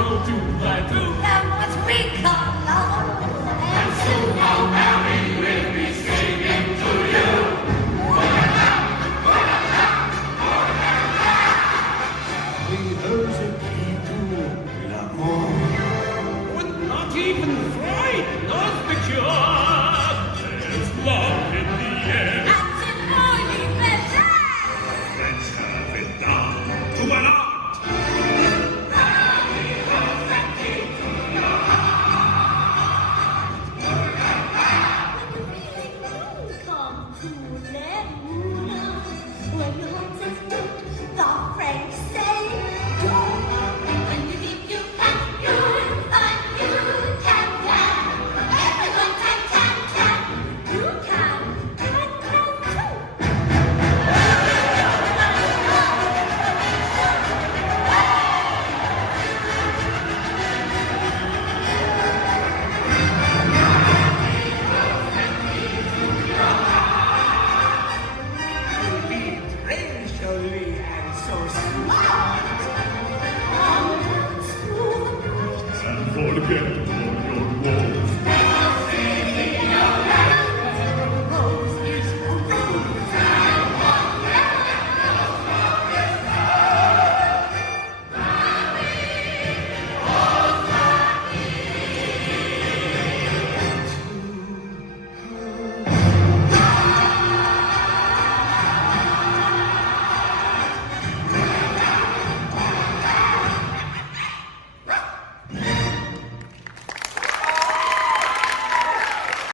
world to that. To them what we call love. And soon our Mary will be singing to you. We heard it tout l'amour. Would not even frighten us, but you are.